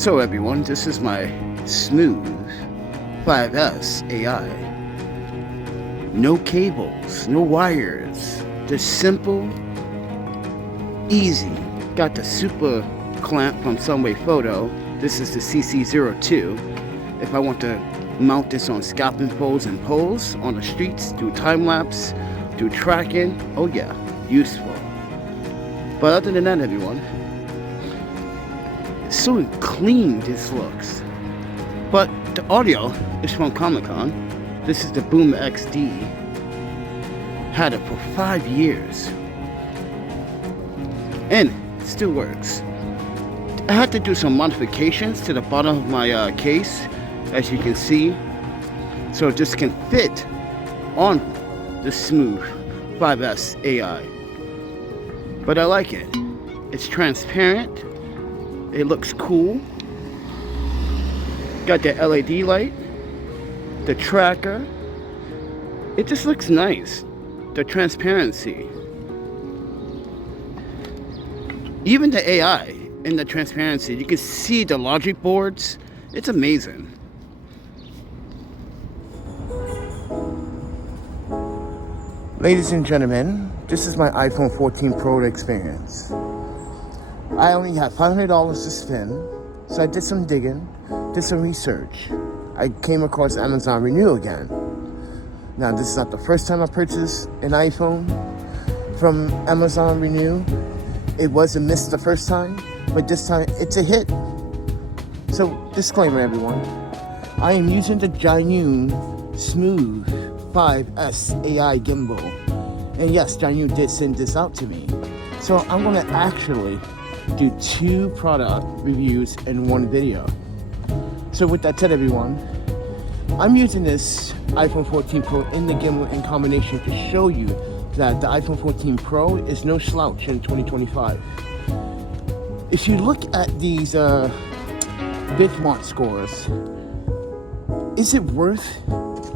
So everyone, this is my smooth 5S AI. No cables, no wires, just simple, easy. Got the super clamp from Sunway Photo. This is the CC02. If I want to mount this on scalping poles and poles on the streets, do time lapse, do tracking, oh yeah, useful. But other than that, everyone, so clean this looks. But the audio is from Comic-Con. This is the Boom XD. Had it for 5 years. And it still works. I had to do some modifications to the bottom of my case, as you can see. So this can fit on the smooth 5S AI. But I like it. It's transparent. It looks cool. Got the LED light, the tracker. It just looks nice. The transparency. Even the AI in the transparency, you can see the logic boards. It's amazing. Ladies and gentlemen, this is my iPhone 14 Pro experience. I only had $500 to spend, so I did some digging, did some research. I came across Amazon Renew again. Now, this is not the first time I purchased an iPhone from Amazon Renew. It was a miss the first time, but this time it's a hit. So, disclaimer everyone, I am using the Zhiyun Smooth 5S AI Gimbal. And yes, Zhiyun did send this out to me. So I'm gonna actually do 2 product reviews in 1 video. So with that said everyone, I'm using this iPhone 14 Pro in the gimbal in combination to show you that the iPhone 14 Pro is no slouch in 2025. If you look at these benchmark scores, is it worth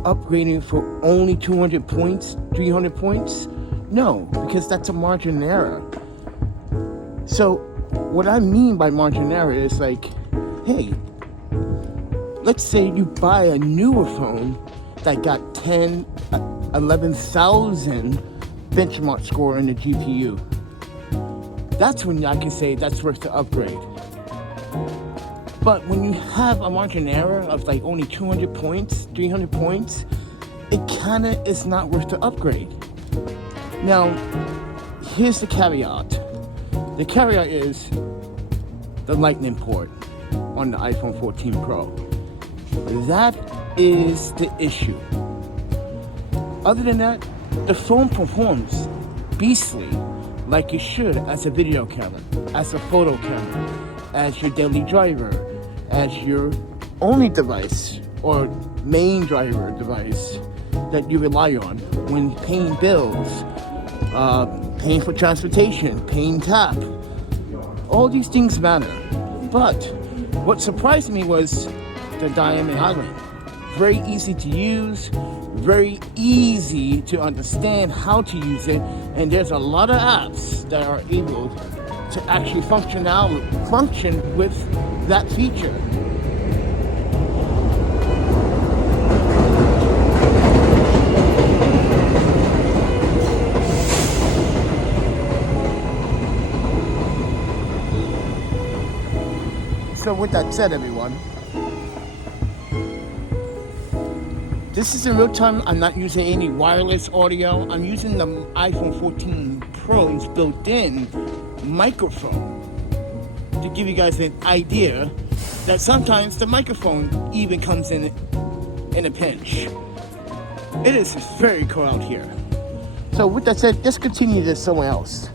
upgrading for only 200 points, 300 points? No, because that's a margin error. So what I mean by margin error is like, hey, let's say you buy a newer phone that got 10, 11,000 benchmark score in the GPU. That's when I can say that's worth the upgrade. But when you have a margin error of like only 200 points, 300 points, it kinda is not worth the upgrade. Now, here's the caveat. The caveat is the Lightning port on the iPhone 14 Pro. That is the issue. Other than that, the phone performs beastly like it should as a video camera, as a photo camera, as your daily driver, as your only device or main driver device that you rely on when paying bills, paying for transportation, paying tap. All these things matter. But what surprised me was the Diamond Island. Very easy to use, very easy to understand how to use it, and there's a lot of apps that are able to actually function with that feature. So with that said, everyone, this is in real time. I'm not using any wireless audio. I'm using the iPhone 14 Pro's built-in microphone to give you guys an idea that sometimes the microphone even comes in a pinch. It is very cold out here. So with that said, let's continue this somewhere else.